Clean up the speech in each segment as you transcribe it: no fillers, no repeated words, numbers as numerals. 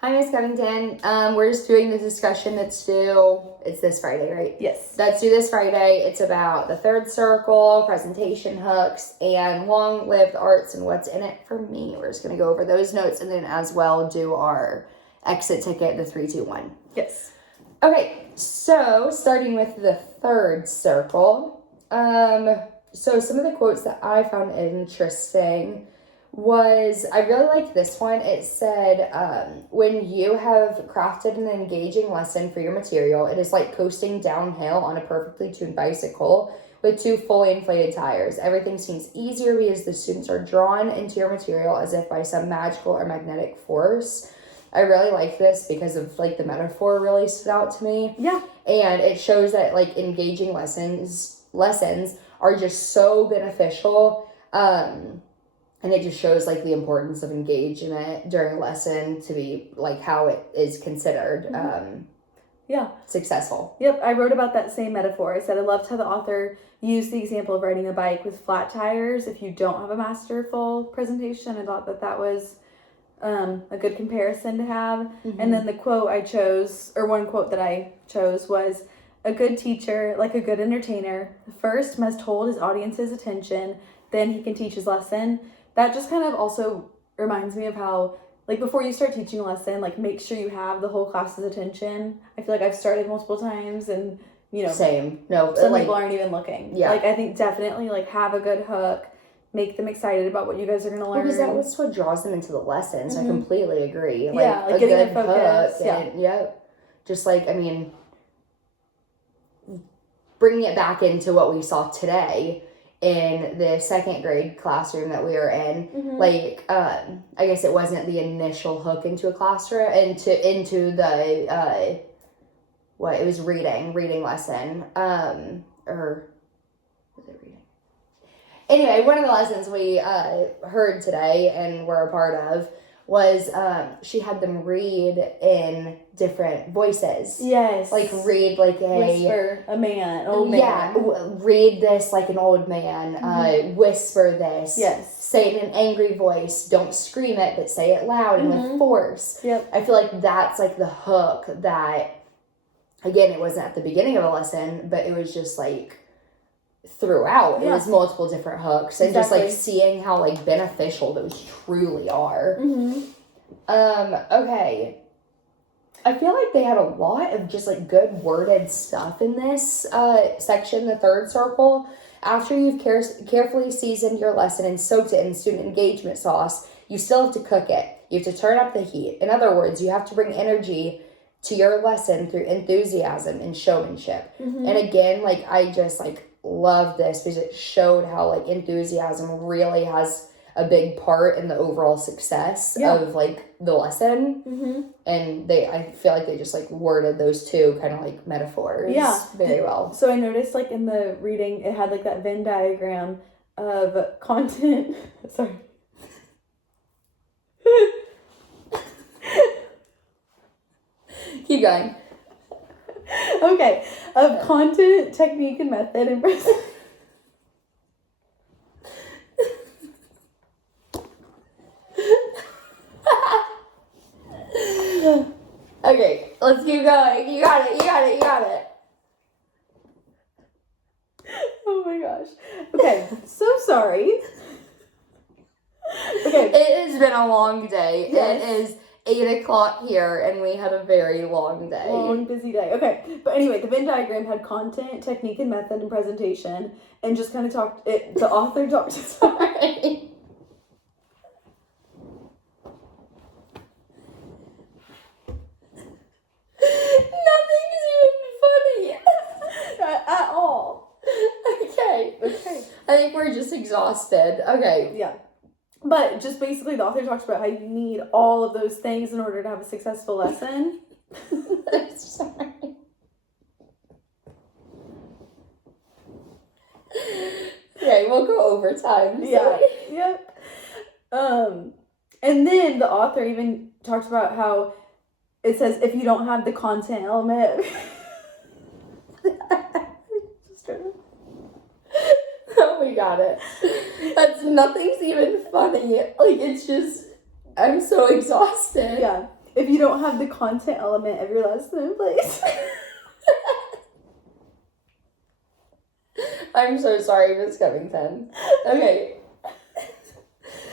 Hi, Miss Covington. We're just doing the discussion that's due. It's this Friday, right? Yes. That's due this Friday. It's about the third circle, presentation hooks, and long-lived arts and what's in it for me. We're just going to go over those notes and then as well do our exit ticket, the 3, 2, 1. Yes. Okay, so starting with the third circle. So some of the quotes that I found interesting was, I really liked this one. It said, when you have crafted an engaging lesson for your material, it is like coasting downhill on a perfectly tuned bicycle with 2 fully inflated tires. Everything seems easier because the students are drawn into your material as if by some magical or magnetic force. I really like this because of like the metaphor really stood out to me. Yeah. And it shows that like engaging lessons are just so beneficial. And it just shows like the importance of engagement during a lesson to be like how it is considered successful. Yep, I wrote about that same metaphor. I said I loved how the author used the example of riding a bike with flat tires if you don't have a masterful presentation. I thought that was a good comparison to have. Mm-hmm. And then the quote I chose, or one quote that I chose was, "A good teacher, like a good entertainer, first must hold his audience's attention, then he can teach his lesson." That just kind of also reminds me of how, like, before you start teaching a lesson, like, make sure you have the whole class's attention. I feel like I've started multiple times and, you know. Same. No. Some people aren't even looking. Yeah. Like, I think definitely, like, have a good hook. Make them excited about what you guys are going to learn. Because that's what draws them into the lessons. Mm-hmm. I completely agree. Like a getting good their focus. hook. And, just like, I mean, bringing it back into what we saw today in the second grade classroom that we were in, like, I guess it wasn't the initial hook into a classroom, into the, it was reading lesson, or was it reading? Anyway, one of the lessons we heard today and were a part of was she had them read in different voices. Yes. Like read like a... Whisper, a man, old man. Yeah, read this like an old man. Whisper this. Yes. Say it in an angry voice. Don't scream it, but say it loud and with force. Yep. I feel like that's like the hook that, again, it wasn't at the beginning of a lesson, but it was just like throughout. It was multiple different hooks and just like seeing how like beneficial those truly are. Okay, I feel like they had a lot of just like good worded stuff in this section, the third circle. After you've carefully seasoned your lesson and soaked it in student engagement sauce, you still have to cook it. You have to turn up the heat. In other words, you have to bring energy to your lesson through enthusiasm and showmanship. And again, like I just like love this because it showed how like enthusiasm really has a big part in the overall success of like the lesson. And I feel like they just like worded those two kind of like metaphors very well. So I noticed like in the reading it had like that Venn diagram of content. Sorry. Keep going. Okay, of content, technique, and method, and Okay, let's keep going. You got it. Oh my gosh. Okay, so sorry. Okay. It has been a long day. Yes. It is 8:00 here, and we had a very long day. Long, busy day. Okay, but anyway, the Venn diagram had content, technique, and method, and presentation, and just kind of the author talked. Sorry. Nothing's even funny. At all. Okay. I think we're just exhausted. Okay. Yeah. But just basically the author talks about how you need all of those things in order to have a successful lesson. I'm sorry. Okay, we'll go overtime. Yeah. Yep. And then the author even talks about how it says if you don't have the content element. Oh, we got it. Nothing's even funny. Like, it's just, I'm so exhausted. Yeah. if you don't have the content element of your lesson in place. I'm so sorry, Miss Covington. Okay.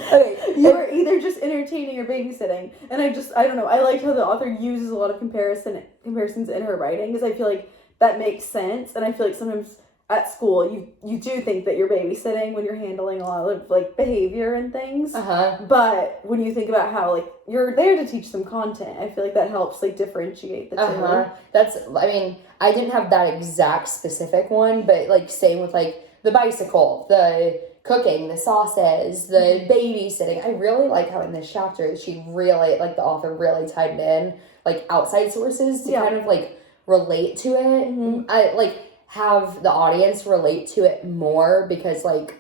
Okay, you're either just entertaining or babysitting. And I don't know, I like how the author uses a lot of comparisons in her writing, because I feel like that makes sense. And I feel like sometimes at school you do think that you're babysitting when you're handling a lot of like behavior and things. But when you think about how like you're there to teach them content, I feel like that helps like differentiate the two. That's, I mean, I didn't have that exact specific one, but like same with like the bicycle, the cooking, the sauces, the babysitting. I really like how in this chapter she really, like the author really tied in like outside sources to kind of like relate to it. I like have the audience relate to it more, because like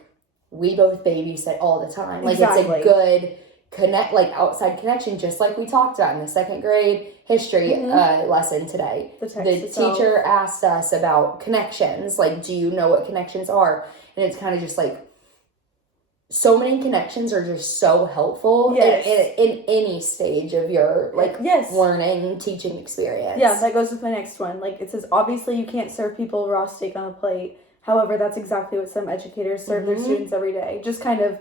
we both babysit all the time. Like it's a good outside connection, just like we talked about in the second grade history lesson today. The teacher asked us about connections, like, do you know what connections are? And it's kind of just like, so many connections are just so helpful in any stage of your learning, teaching experience. Yeah, that goes with my next one. Like it says, obviously you can't serve people raw steak on a plate. However, that's exactly what some educators serve their students every day. Just kind of,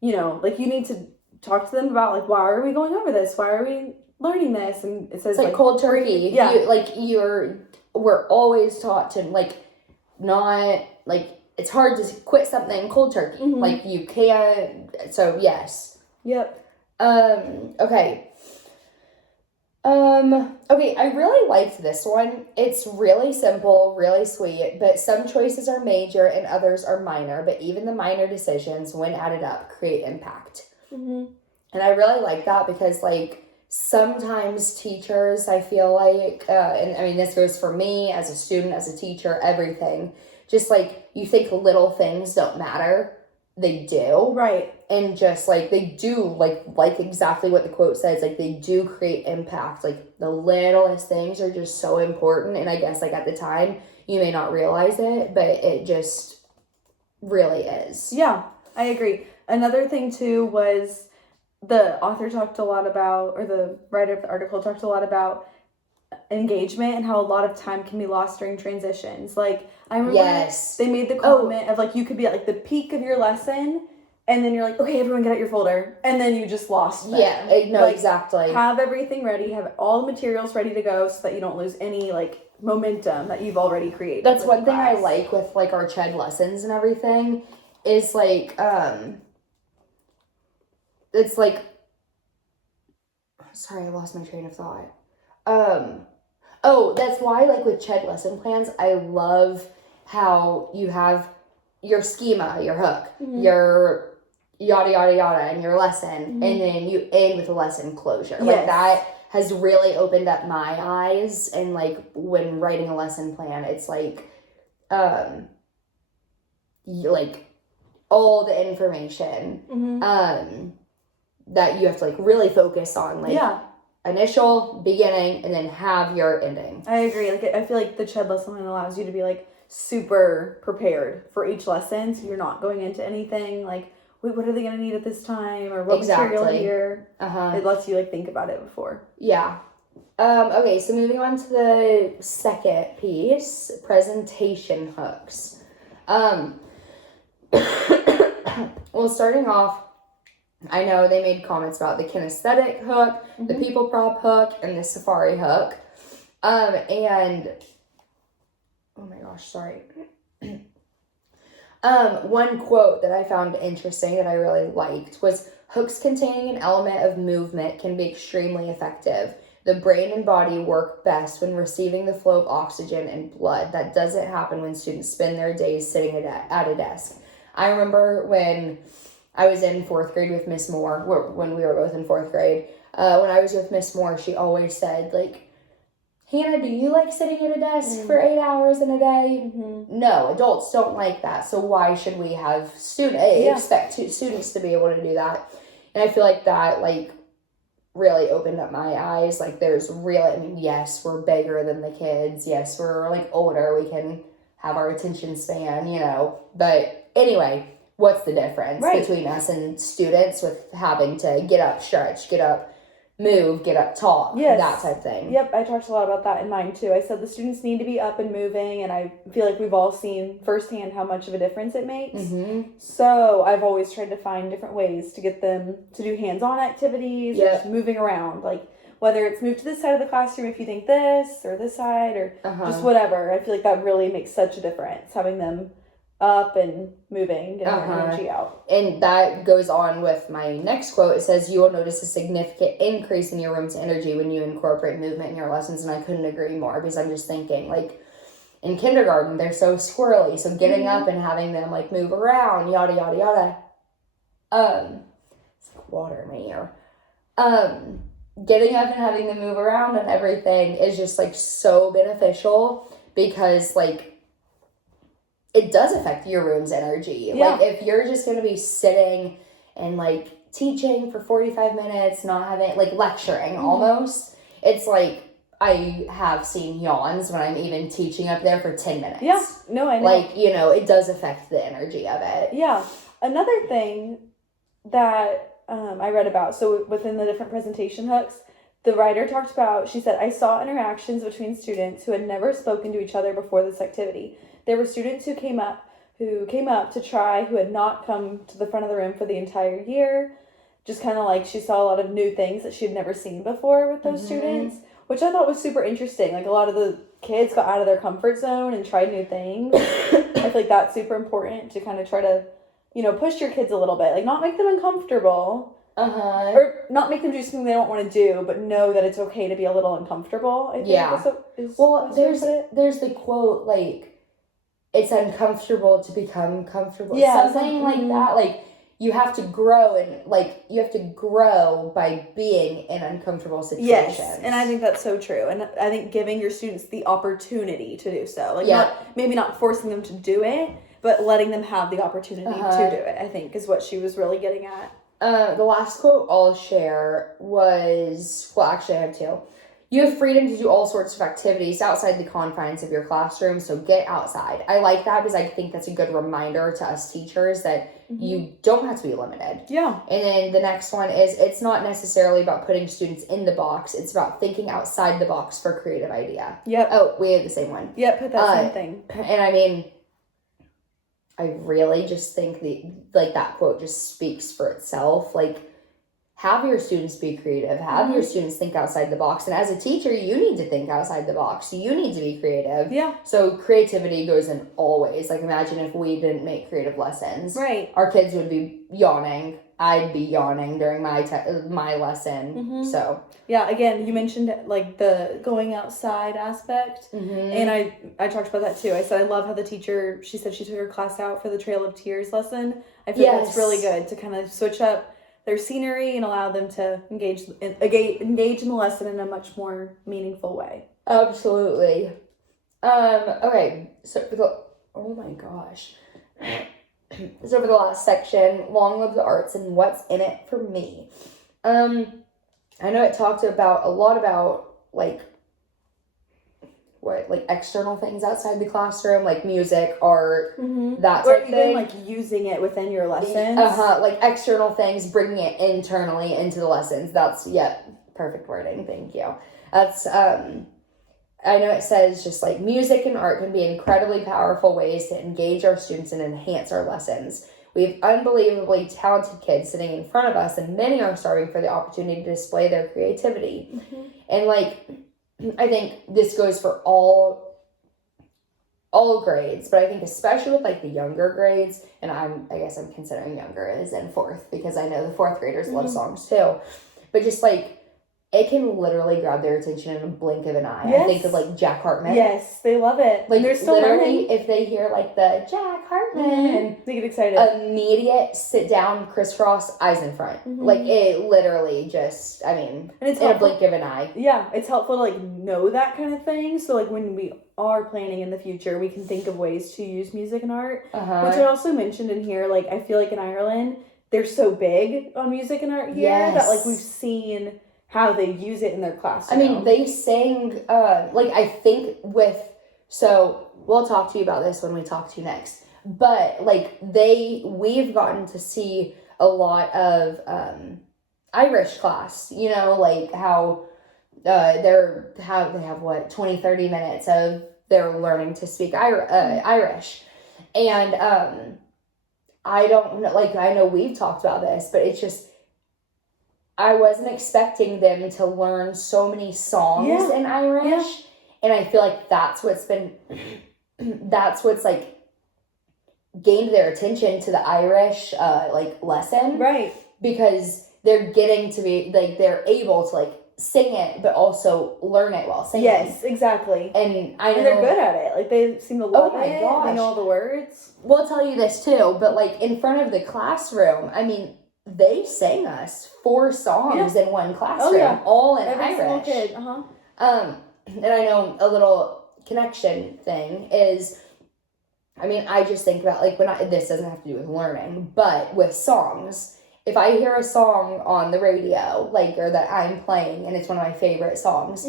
you know, like you need to talk to them about like, why are we going over this? Why are we learning this? And it says it's like cold turkey. Yeah. We're always taught to like not like, it's hard to quit something cold turkey. Like you can't. So yes. Yep. Okay. Okay, I really liked this one. It's really simple, really sweet, but some choices are major and others are minor, but even the minor decisions, when added up, create impact. And I really like that, because like sometimes teachers, I feel like, and I mean, this goes for me as a student, as a teacher, everything, just like you think little things don't matter. They do. Right. And just like they do, like exactly what the quote says, like they do create impact. Like the littlest things are just so important. And I guess like at the time you may not realize it, but it just really is. Yeah, I agree. Another thing too was the author talked a lot about, or the writer of the article talked a lot about engagement and how a lot of time can be lost during transitions. Like I remember they made the comment of like you could be at like the peak of your lesson and then you're like, okay, everyone get out your folder, and then you just lost them. Exactly. Have everything ready, have all the materials ready to go so that you don't lose any like momentum that you've already created. That's one thing I like with like our CHED lessons and everything is like it's like, sorry, I lost my train of thought. That's why, like, with CHED lesson plans, I love how you have your schema, your hook, your yada, yada, yada, and your lesson, and then you end with a lesson closure. Like, that has really opened up my eyes, and, like, when writing a lesson plan, it's, like, all the information, that you have to, like, really focus on, like, initial, beginning, and then have your ending. I agree. Like I feel like the CHED lesson plan allows you to be like super prepared for each lesson, so you're not going into anything like, wait, what are they going to need at this time, or what material here? It lets you like think about it before. Yeah. Okay, so moving on to the second piece, presentation hooks. Well, starting off, I know they made comments about the kinesthetic hook, the people prop hook, and the safari hook. And, oh my gosh, sorry. One quote that I found interesting that I really liked was, hooks containing an element of movement can be extremely effective. The brain and body work best when receiving the flow of oxygen and blood. That doesn't happen when students spend their days sitting at a desk. I remember when I was in 4th grade with Miss Moore, when we were both in 4th grade. When I was with Miss Moore, she always said, like, Hannah, do you like sitting at a desk for 8 hours in a day? No, adults don't like that. So why should we have expect students to be able to do that? And I feel like that, like, really opened up my eyes. Like, there's really, I mean, yes, we're bigger than the kids. Yes, we're, like, older. We can have our attention span, you know. But anyway, what's the difference between us and students with having to get up, stretch, get up, move, get up, talk, Yes. that type of thing. Yep, I talked a lot about that in mine too. I said the students need to be up and moving, and I feel like we've all seen firsthand how much of a difference it makes. Mm-hmm. So I've always tried to find different ways to get them to do hands-on activities or just moving around, like whether it's move to this side of the classroom if you think this, or this side, or just whatever. I feel like that really makes such a difference, having them up and moving, getting their energy out. And that goes on with my next quote. It says, you will notice a significant increase in your room's energy when you incorporate movement in your lessons. And I couldn't agree more, because I'm just thinking, like, in kindergarten, they're so squirrely. So getting up and having them, like, move around, yada, yada, yada. It's like water in my ear. Getting up and having them move around and everything is just, like, so beneficial, because, like, it does affect your room's energy. Yeah. Like, if you're just going to be sitting and, like, teaching for 45 minutes, not having, like, lecturing almost, it's like, I have seen yawns when I'm even teaching up there for 10 minutes. Yeah, no, I know. Like, you know, it does affect the energy of it. Yeah. Another thing that I read about, so within the different presentation hooks, the writer talked about, she said, I saw interactions between students who had never spoken to each other before this activity. There were students who came up to try, who had not come to the front of the room for the entire year. Just kind of like she saw a lot of new things that she had never seen before with those students, which I thought was super interesting. Like, a lot of the kids got out of their comfort zone and tried new things. I feel like that's super important to kind of try to, you know, push your kids a little bit. Like, not make them uncomfortable. Or not make them do something they don't want to do, but know that it's okay to be a little uncomfortable. I think there's the quote, like, it's uncomfortable to become comfortable. Yeah, something like that. Like, you have to grow, and, like, you have to grow by being in uncomfortable situations. Yes, and I think that's so true. And I think giving your students the opportunity to do so. Like, maybe not forcing them to do it, but letting them have the opportunity to do it, I think, is what she was really getting at. The last quote I'll share was, well, actually I have two. You have freedom to do all sorts of activities outside the confines of your classroom, so get outside. I like that, because I think that's a good reminder to us teachers that you don't have to be limited. Yeah. And then the next one is, it's not necessarily about putting students in the box. It's about thinking outside the box for a creative idea. Yep. Oh, we have the same one. Yep, put that same thing. And I mean, I really just think that quote just speaks for itself. Like, have your students be creative. Have your students think outside the box. And as a teacher, you need to think outside the box. You need to be creative. Yeah. So creativity goes in all ways. Like, imagine if we didn't make creative lessons. Right. Our kids would be yawning. I'd be yawning during my lesson. So. Yeah, again, you mentioned, like, the going outside aspect. And I talked about that too. I said I love how the teacher, she said she took her class out for the Trail of Tears lesson. I feel that's really good to kind of switch up their scenery and allow them to engage in the lesson in a much more meaningful way. Absolutely. Okay, so oh my gosh. So for the last section, long live the arts and what's in it for me. I know it talked about a lot about, like, external things outside the classroom, like music, art, that type of thing. Or even, like, using it within your lessons. Like external things, bringing it internally into the lessons. That's, perfect wording, thank you. That's, I know it says just, like, music and art can be incredibly powerful ways to engage our students and enhance our lessons. We have unbelievably talented kids sitting in front of us, and many are starving for the opportunity to display their creativity. And, like, I think this goes for all grades, but I think especially with, like, the younger grades, and I guess I'm considering younger as in fourth, because I know the fourth graders love songs too, but just, like, it can literally grab their attention in a blink of an eye. Yes. I think of, like, Jack Hartman. Yes, they love it. Like, they're still literally, learning. if they hear, like, the Jack Hartman, they get excited. Immediate sit down, crisscross, eyes in front. Like, it literally just, I mean, and it's in a blink of an eye. Yeah, it's helpful to, like, know that kind of thing. So, like, when we are planning in the future, we can think of ways to use music and art. Which I also mentioned in here, like, I feel like in Ireland, they're so big on music and art here that, like, we've seen how they use it in their classroom. I mean, they sang, like, I think so we'll talk to you about this when we talk to you next, but, like, we've gotten to see a lot of Irish class, you know, like how they have what 20-30 minutes of they're learning to speak Irish. And I don't know, like, I know we've talked about this, but it's just, I wasn't expecting them to learn so many songs in Irish. Yeah. And I feel like that's what's like gained their attention to the Irish, like, lesson. Right. Because they're getting to be, like, they're able to, like, sing it, but also learn it while singing. Yes, exactly. And I know. And they're good at it. Like, they seem to love it. Gosh. They know all the words. Well, I'll tell you this, too, but, like, in front of the classroom, I mean, they sang us 4 songs in one classroom, all in Every Irish. Single kid. And I know a little connection thing is, I mean, I just think about, like, this doesn't have to do with learning, but with songs, if I hear a song on the radio, like, or that I'm playing, and it's one of my favorite songs,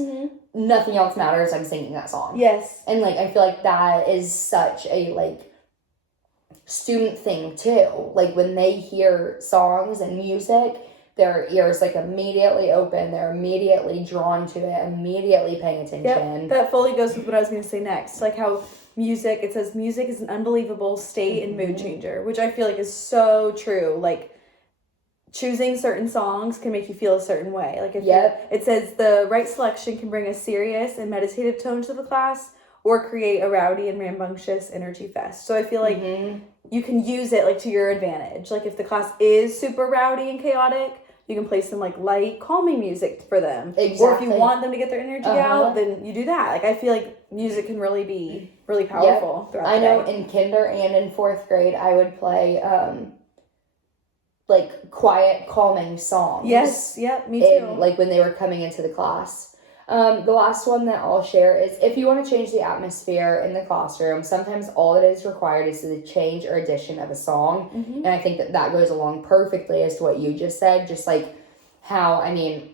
nothing else matters, I'm singing that song. Yes. And, like, I feel like that is such a, like, student thing, too. Like, when they hear songs and music, their ears, like, immediately open, they're immediately drawn to it, immediately paying attention. Yep, that fully goes with what I was going to say next. Like, how it says music is an unbelievable state and mood changer, which I feel like is so true. Like, choosing certain songs can make you feel a certain way. Like, if it says the right selection can bring a serious and meditative tone to the class or create a rowdy and rambunctious energy fest. So I feel like you can use it, like, to your advantage. Like, if the class is super rowdy and chaotic, you can play some, like, light, calming music for them. Exactly. Or if you want them to get their energy out, then you do that. Like, I feel like music can really be really powerful throughout the day. I know in kinder and in 4th grade, I would play, like, quiet, calming songs. Yes, yep, me too. Like, when they were coming into the class. The last one that I'll share is, if you want to change the atmosphere in the classroom, sometimes all that is required is the change or addition of a song. And I think that goes along perfectly as to what you just said, just like how, I mean,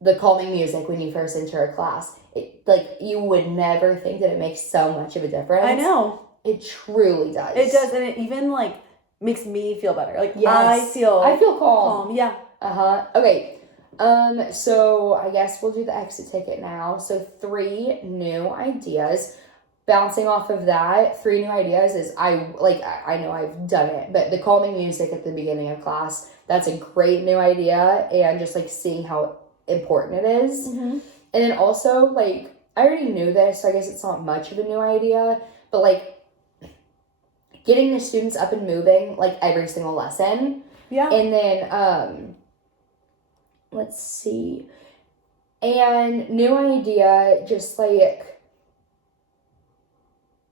the calming music when you first enter a class, like, you would never think that it makes so much of a difference. I know. It truly does. It does, and it even, like, makes me feel better. Like, I feel calm. Yeah. Okay. So I guess we'll do the exit ticket now. So 3 new ideas. Bouncing off of that, 3 new ideas is, I know I've done it, but the calming music at the beginning of class, that's a great new idea, and just, like, seeing how important it is. And then also, like, I already knew this, so I guess it's not much of a new idea, but, like, getting the students up and moving, like, every single lesson. Yeah. And then, let's see. And new idea, just, like,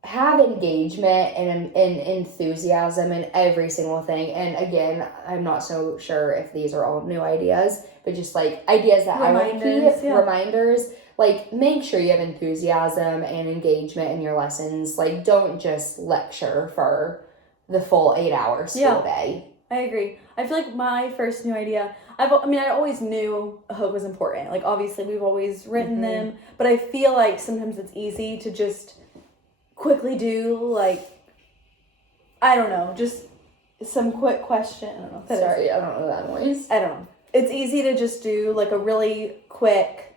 have engagement and enthusiasm in every single thing. And again, I'm not so sure if these are all new ideas, but just, like, ideas that I want to keep, reminders. Like, make sure you have enthusiasm and engagement in your lessons. Like, don't just lecture for the full 8-hour school day. I agree. I feel like my first new idea, I always knew a hook was important. Like, obviously, we've always written them, but I feel like sometimes it's easy to just quickly do, like, I don't know, just some quick question. I don't know. Sorry, I don't know that noise. I don't know. It's easy to just do, like, a really quick,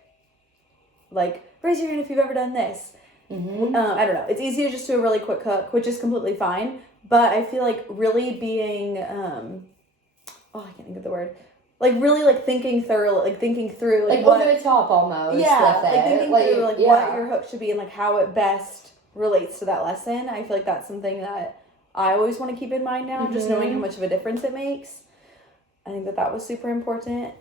like, raise your hand if you've ever done this. I don't know. It's easy to just do a really quick hook, which is completely fine. But I feel like really being, I can't think of the word. Like, really, like, thinking through, like, over the top almost. Yeah, like, thinking through, like, what your hook should be and, like, how it best relates to that lesson. I feel like that's something that I always want to keep in mind now, just knowing how much of a difference it makes. I think that was super important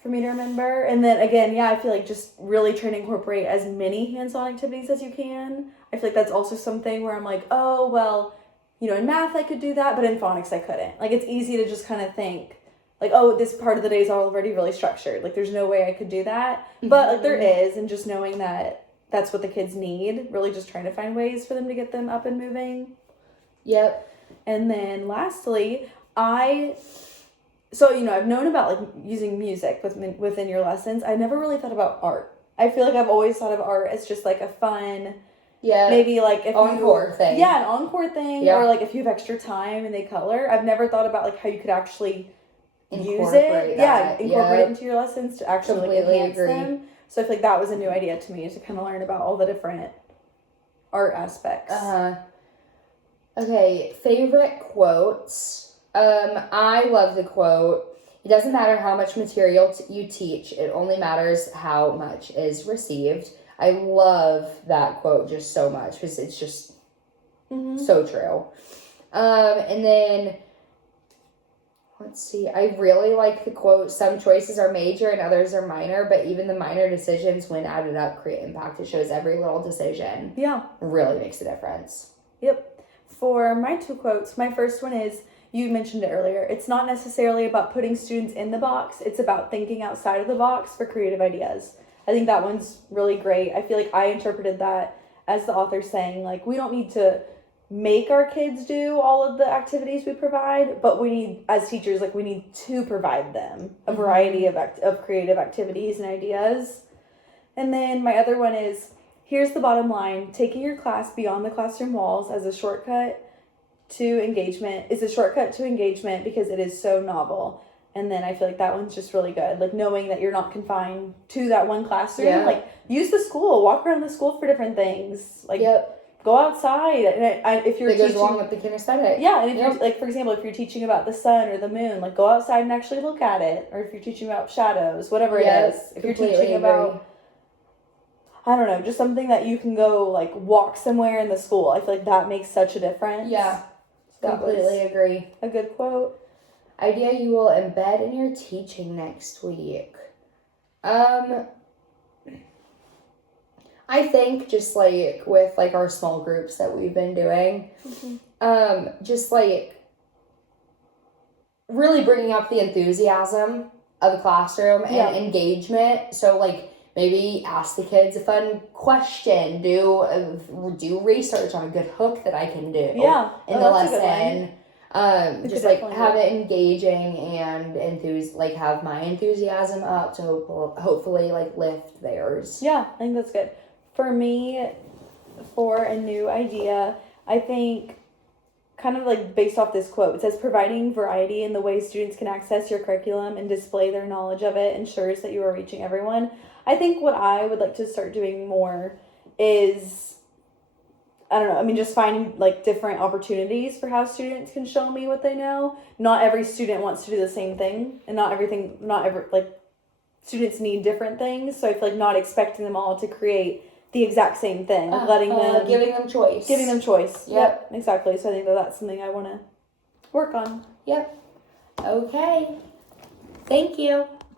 for me to remember. And then, again, I feel like just really trying to incorporate as many hands-on activities as you can. I feel like that's also something where I'm like, oh, well, you know, in math I could do that, but in phonics I couldn't. Like, it's easy to just kind of think, like, oh, this part of the day is already really structured. Like, there's no way I could do that. But, like, there is, and just knowing that that's what the kids need, really just trying to find ways for them to get them up and moving. Yep. And then, lastly, so, you know, I've known about, like, using music within your lessons. I never really thought about art. I feel like I've always thought of art as just, like, a fun... Yeah. Maybe, like, if encore thing. Yeah, an encore thing. Yeah. Or, like, if you have extra time and they color. I've never thought about, like, how you could actually use it. Incorporate Yeah, that. incorporate it Yep. into your lessons to actually like Completely enhance agree. them. So I feel like that was a new idea to me, to kind of learn about all the different art aspects. Okay, favorite quotes. I love the quote. It doesn't matter how much material you teach. It only matters how much is received. I love that quote just so much because it's just so true. And then let's see. I really like the quote. Some choices are major and others are minor, but even the minor decisions, when added up, create impact. It shows every little decision really makes a difference. Yep. For my 2 quotes, my first one is, you mentioned it earlier, it's not necessarily about putting students in the box, it's about thinking outside of the box for creative ideas. I think that one's really great. I feel like I interpreted that as the author saying, like, we don't need to make our kids do all of the activities we provide, but we need, as teachers, like, we need to provide them a variety of creative activities and ideas. And then my other one is, here's the bottom line: taking your class beyond the classroom walls as a shortcut to engagement is a shortcut to engagement because it is so novel. And then I feel like that one's just really good. Like, knowing that you're not confined to that one classroom. Yeah. Like, use the school, walk around the school for different things. Like, go outside. And if you're It goes teaching, along with the kinesthetic. yeah, and if you're, like, for example, if you're teaching about the sun or the moon, like, go outside and actually look at it. Or if you're teaching about shadows, whatever it is. If you're teaching about, I don't know, just something that you can go, like, walk somewhere in the school. I feel like that makes such a difference. Yeah, That was completely agree. a good quote. Idea you will embed in your teaching next week. I think just like with like our small groups that we've been doing, just like really bringing up the enthusiasm of the classroom and engagement. So like maybe ask the kids a fun question, do research on a good hook that I can do in the lesson. Just like have it engaging and have my enthusiasm up to hopefully like lift theirs. Yeah, I think that's good. For me, for a new idea, I think kind of like based off this quote, it says providing variety in the way students can access your curriculum and display their knowledge of it ensures that you are reaching everyone. I think what I would like to start doing more is, I don't know, I mean, just finding like different opportunities for how students can show me what they know. Not every student wants to do the same thing, and students need different things. So I feel like not expecting them all to create the exact same thing, letting them, giving them choice. Yep, exactly. So I think that's something I want to work on. Yep. Okay. Thank you.